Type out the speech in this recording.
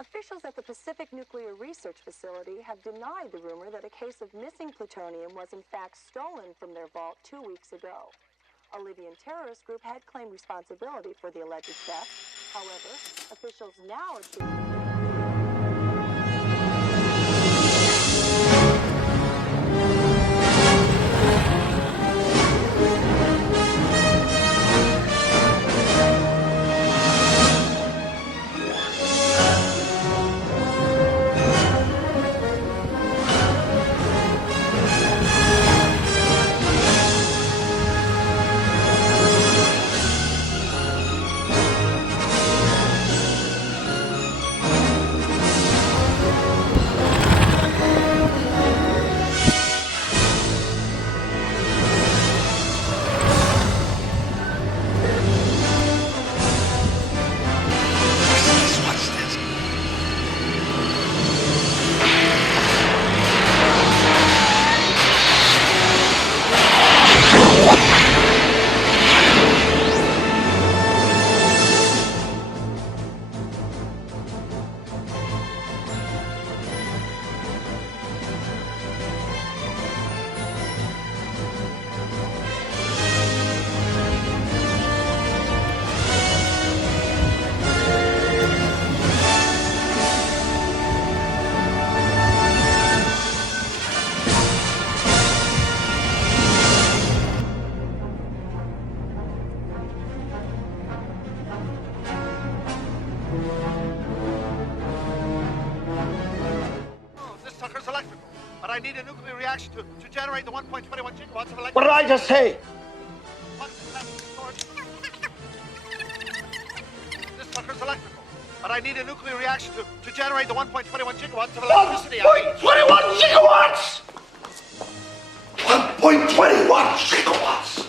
Officials at the Pacific Nuclear Research Facility have denied the rumor that a case of missing plutonium was in fact stolen from their vault 2 weeks ago. A Libyan terrorist group had claimed responsibility for the alleged theft. However, officials now attribute I need a nuclear reaction to generate the 1.21 gigawatts of electricity. What did I just say? This sucker's electrical. But I need a nuclear reaction to generate the 1.21 gigawatts of electricity. 1.21 gigawatts! 1.21 gigawatts!